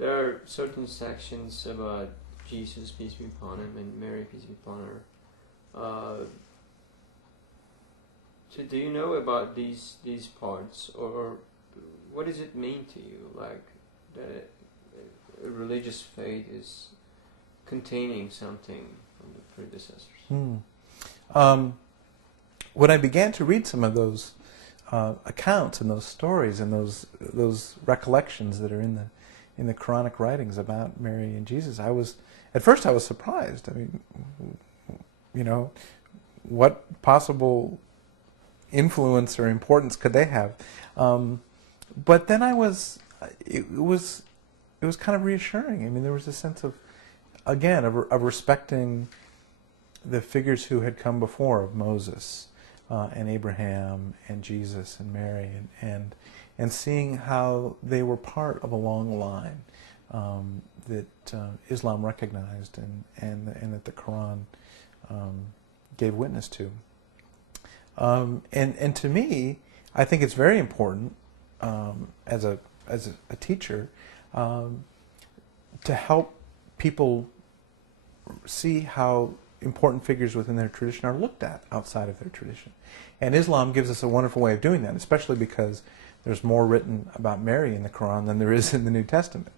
there are certain sections about Jesus, peace be upon him, and Mary, peace be upon her. So do you know about these parts, or what does it mean to you, like that a religious faith is containing something from the predecessors? When I began to read some of those accounts and those stories and those recollections that are in the Quranic writings about Mary and Jesus, at first I was surprised. I mean, you know, what possible influence or importance could they have? But then it was kind of reassuring. I mean, there was a sense of, again, of respecting the figures who had come before, of Moses and Abraham and Jesus and Mary, and seeing how they were part of a long line that Islam recognized and that the Quran gave witness to. And to me, I think it's very important as a teacher to help people see how important figures within their tradition are looked at outside of their tradition. And Islam gives us a wonderful way of doing that, especially because there's more written about Mary in the Quran than there is in the New Testament.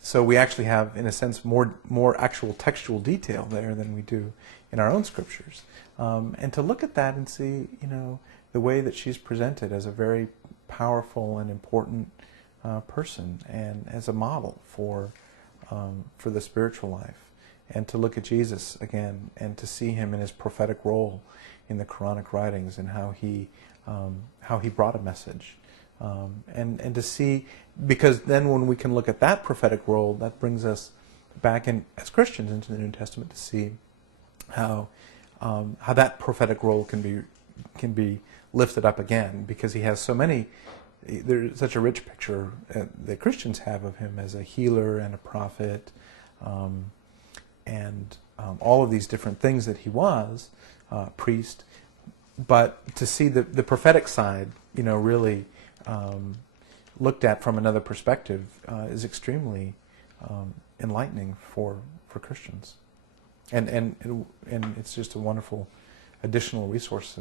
So we actually have, in a sense, more actual textual detail there than we do in our own scriptures. And to look at that and see, you know, the way that she's presented as a very powerful and important person, and as a model for the spiritual life. And to look at Jesus again, and to see him in his prophetic role in the Quranic writings, and how he brought a message, and to see, because then when we can look at that prophetic role, that brings us back in as Christians into the New Testament to see how that prophetic role can be lifted up again, because he has so many. There's such a rich picture that Christians have of him as a healer and a prophet. And all of these different things that he was, priest, but to see the prophetic side, you know, really looked at from another perspective is extremely enlightening for Christians, and it's just a wonderful additional resource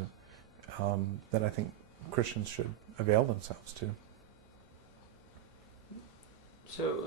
that I think Christians should avail themselves to. So.